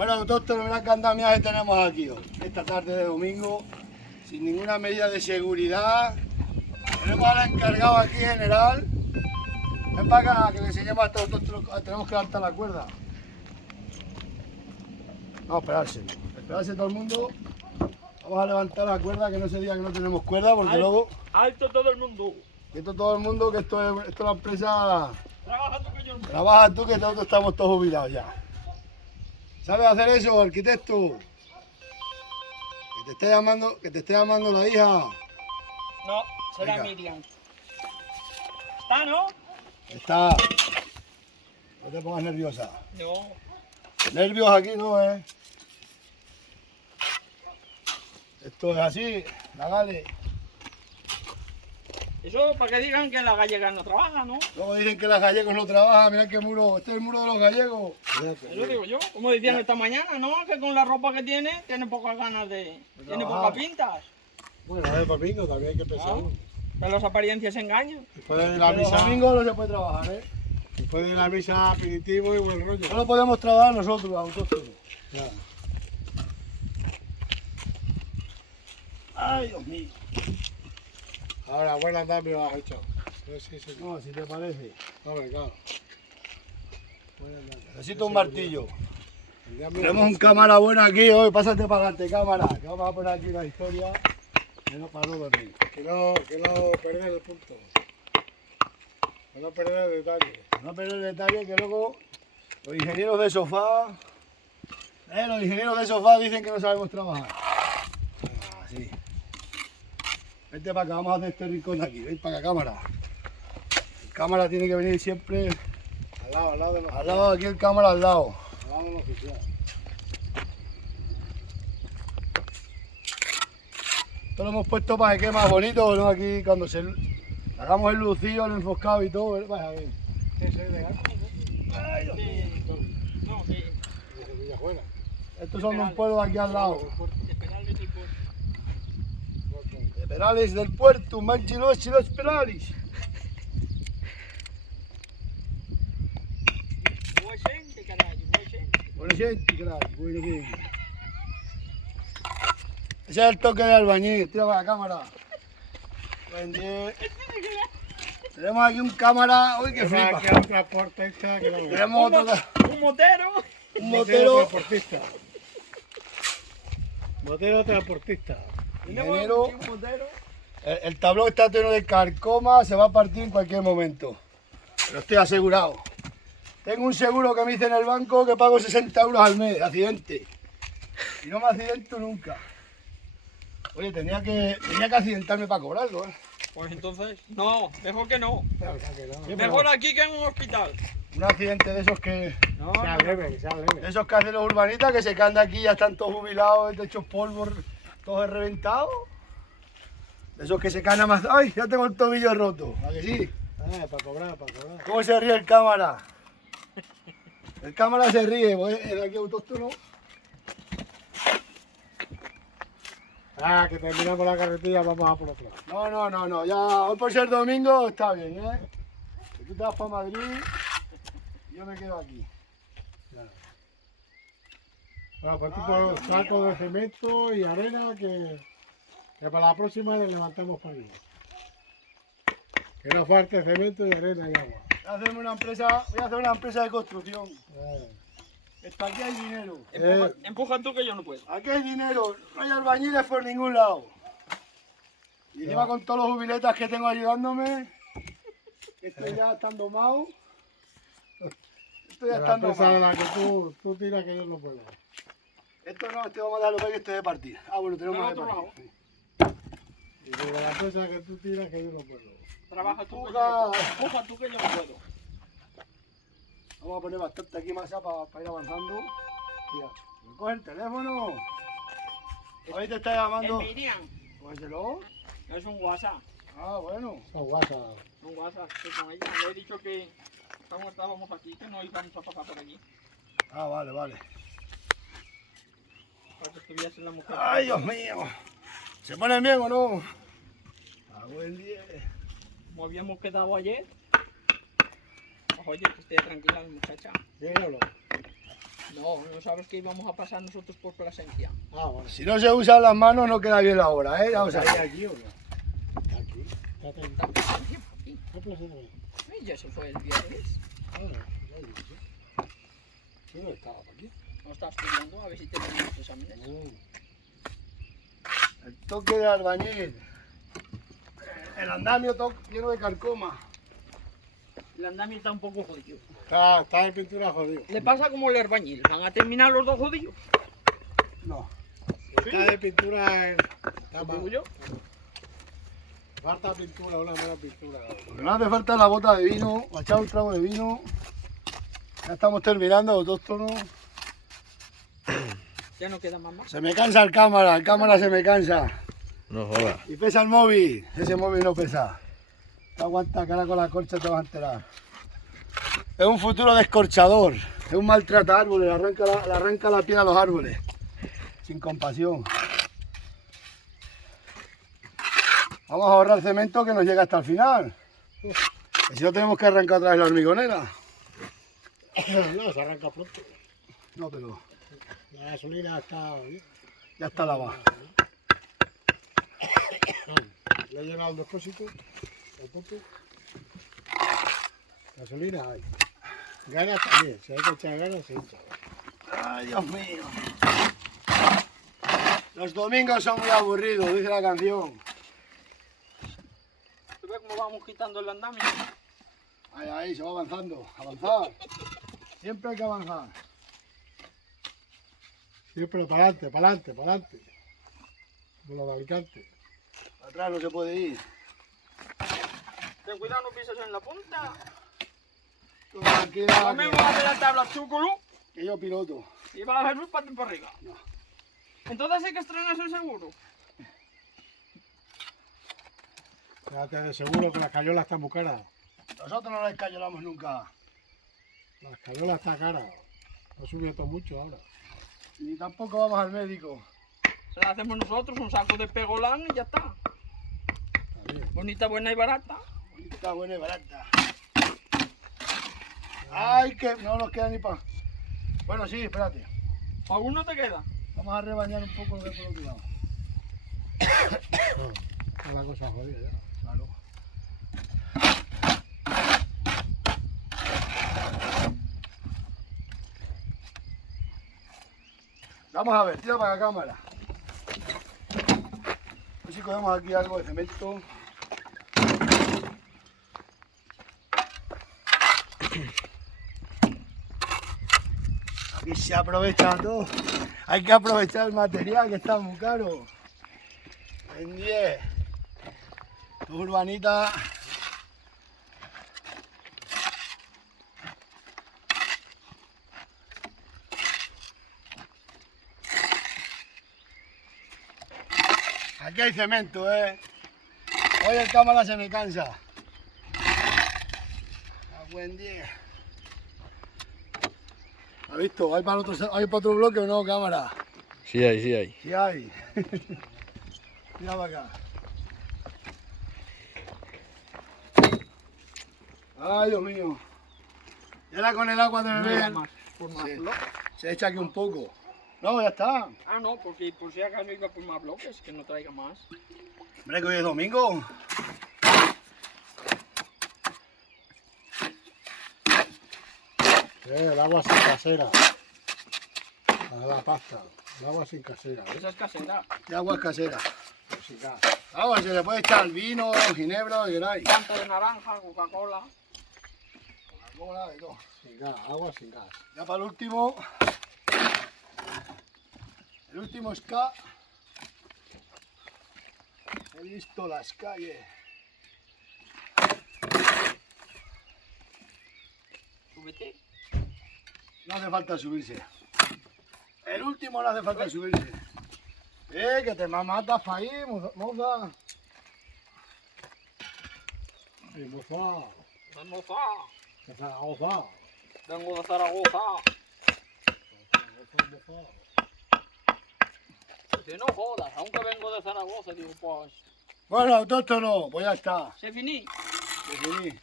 Bueno, autóctonos, mirad qué andamiaje tenemos aquí hoy. Esta tarde de domingo, sin ninguna medida de seguridad. Tenemos al encargado aquí general. Ven para acá, que le enseñemos a estos autóctonos. Tenemos que levantar la cuerda. Vamos a esperarse. Esperarse todo el mundo. Vamos a levantar la cuerda, que no se diga que no tenemos cuerda, porque luego... Alto todo el mundo. Quieto todo el mundo, que esto es la empresa... Trabaja tú que yo no. Trabaja tú, que nosotros estamos todos jubilados ya. ¿Sabes hacer eso, arquitecto? Que te esté llamando la hija. No, será Venga. Miriam. ¿Está, no? Está. No te pongas nerviosa. No. Nervios aquí no, Esto es así, dale. Eso para que digan que las gallegas no trabajan, ¿no? Luego dicen que los gallegos no trabajan, mirad qué muro, este es el muro de los gallegos. Eso digo yo. Como decían esta mañana, ¿no? Que con la ropa que tiene pocas ganas de... Tiene pocas pintas. Bueno, es domingo, también hay que pensar. Claro. Pero las apariencias engañan. Después de la Pero los misa, domingos no se puede trabajar, después de la misa, aperitivo y buen rollo. Solo podemos trabajar nosotros, los autóctonos. Ya. Ay, Dios mío. Ahora, buen andamio has hecho. Sí, señor. No, si te parece. Hombre, claro. Buen andamio. Necesito un martillo. El andamio- Tenemos un cámara bueno aquí hoy, pásate para adelante, cámara. Que vamos a poner aquí una historia. Para no dormir. Que no perder el punto. Que no perder el detalle. No perder el detalle que luego los ingenieros de sofá. Los ingenieros de sofá dicen que no sabemos trabajar. Así. Vente para acá, vamos a hacer este rincón de aquí. Ven para acá, cámara. El cámara tiene que venir siempre Al lado de los al lado de aquí, el cámara al lado. Al lado del oficial. Esto lo hemos puesto para que quede más bonito, ¿no? Aquí cuando hagamos el lucido, el enfoscado y todo, vas a ver. Sí, soy de Gato. Ay, Dios mío. No, sí. De Villajuela. Estos son de un pueblo de aquí al lado. De Perales del Puerto. De Perales del Puerto, Manchilos y los Perales. Buena gente, carajo, buena gente. Buena gente, crack, buena gente. Ese es el toque de albañil, tira para la cámara. Buen día. Tenemos aquí un cámara, uy que flipa. Que es un transportista que no ve. Tenemos otro, Un motero. un Motero motero, transportista. Motero transportista. ingeniero. Un motero. El tablón está lleno de carcoma, se va a partir en cualquier momento. Pero estoy asegurado. Tengo un seguro que me hice en el banco que pago 60 euros al mes de accidente. Y no me accidento nunca. Oye, tenía que accidentarme para cobrarlo, Pues entonces, no, mejor que no. O sea que no. Sí, pero Mejor aquí que en un hospital. un accidente de esos que No, Sea leve, sea leve. esos que hacen los urbanitas, que se quedan de aquí, ya están todos jubilados, hechos polvo, todos reventados. De esos que se caen a más. ¡Ay! Ya tengo el tobillo roto. ¿A que sí? Para cobrar, para cobrar. ¿Cómo se ríe el cámara? El cámara se ríe, pues el aquí autóctono. Que terminamos la carretilla, vamos a por otro lado. No, ya hoy por ser domingo está bien, Si tú te vas para Madrid, yo me quedo aquí. Bueno, pues tipo saco de cemento y arena que para la próxima le levantamos para arriba. Que no falte cemento y arena y agua. Voy a hacer una empresa de construcción. Aquí hay dinero. Empuja tú que yo no puedo. Aquí hay dinero. No hay albañiles por ningún lado. Y encima con todos los jubiletas que tengo ayudándome, estoy ya estando mal. Estoy ya La estando empresa de mal. la que tú tiras que yo no puedo. Esto no, vamos a dejarlo ver que esto es de partir. Bueno, tenemos Del de otro partir. Y de la empresa que tú tiras que yo no puedo. Trabaja tú que yo Empuja. no puedo. Empuja tú que yo no puedo. Vamos a poner bastante aquí masa para ir avanzando. Mira, me coge el teléfono. Ahí te está El llamando. Miriam. Cógeselo. Es un WhatsApp. Bueno. Son WhatsApp. Un WhatsApp. Que con ella le he dicho que estábamos aquí, que no íbamos a pasar por aquí. Vale. Para que estuviese la mujer. Ay, Dios mío. ¿Se ponen bien o no? Buen día. Como habíamos quedado ayer. Pues oye, que esté tranquila mi muchacha. Dígalo. No, no sabes que íbamos a pasar nosotros por Plasencia. Ah, bueno. Si no se usan las manos no queda bien la obra, ¿eh? Ya os ¿Está sabéis. ahí aquí o no? Está aquí. Está ahí. Está en Plasencia, aquí. ¿Está Plaza de Mayo? Y ya se fue el viernes. Ah, ya lo sé. Sí, no estaba por aquí. No estás estudiando, a ver si tenemos los exámenes. El toque de albañil. El andamio lleno de carcoma. El andamio está un poco jodido. Está en pintura jodido. Le pasa como el albañil, van a terminar los dos jodidos. No. Está de pintura en... Está ¿Lo mal. digo yo? Falta pintura, una mala pintura. Lo que no hace falta es la bota de vino. Va a echar un trago de vino. Ya estamos terminando los dos tonos. Ya no queda más. Se me cansa el cámara se me cansa. No jodas. Y pesa el móvil, ese móvil no pesa. Te aguanta cara con la corcha, te vas a enterar. Es un futuro descorchador, es un maltrata árboles, le arranca la piel a los árboles. Sin compasión. Vamos a ahorrar cemento que nos llega hasta el final. Y si no tenemos que arrancar otra vez la hormigonera. No, se arranca pronto. No, pero La gasolina está bien. ya está lavada. Le he llenado el depósito, el popo. Gasolina hay. Ganas también, si hay que echar ganas, se echa. Ay, Dios mío. Los domingos son muy aburridos, dice la canción. ¿Tú ves cómo vamos quitando el andamio? Ahí, se va avanzando. Avanzar. Siempre hay que avanzar. Siempre para adelante, para adelante, para adelante. Como los de Alicante. Atrás no se puede ir. Ten cuidado, no pises en la punta. Tú tranquila, Lo mismo hace la tabla chúculo que yo piloto. y vas a hacer un patín para arriba. No. Entonces hay que estrenar el seguro. Quédate de seguro que las cayolas están muy caras. Nosotros no les cayolamos nunca. Las cayolas están caras. Ha subido todo mucho ahora. Ni tampoco vamos al médico. Se la hacemos nosotros, un saco de pegolán y ya está. Está bien. Bonita, buena y barata. Bonita, buena y barata. Ay, que no nos queda ni para... Bueno, sí, espérate. ¿Aún no te queda? Vamos a rebañar un poco lo que hay por otro lado. Está la cosa jodida ya. Claro. Vamos a ver, tira para la cámara. A ver si cogemos aquí algo de cemento. Aquí se aprovecha todo. Hay que aprovechar el material que está muy caro. En 10. Urbanita. Aquí hay cemento, ¿eh? Hoy el cámara se me cansa. A buen día. ¿Has visto? ¿Hay para otro bloque o no, cámara? Sí hay, sí hay. Sí hay. Mira para acá. Ay, Dios mío. Y ahora con el agua de beber Por más Sí. bloques. se echa aquí un poco. No, ya está. Ah, no, porque por si acaso iba por más bloques, que no traiga más. Hombre, que hoy es domingo. El agua sin casera. La pasta. El agua sin casera. Esa es casera. Y agua casera. Sin gas. Agua, se le puede echar vino, ginebra, lo que queráis. Fanta de naranja, Coca-Cola. Coca-Cola, de todo. Sin gas. Agua sin gas. Ya para el último. El último ska. He visto las calles. Súbete. No hace falta subirse. El último no hace falta subirse. Que te matas para ahí, moza. Y moza. Zaragoza. Que Zaragoza. Vengo de Zaragoza. Moza. Que no jodas, aunque vengo de Zaragoza, digo, pues. Bueno, autóctono, pues ya está. Se finí. Definí.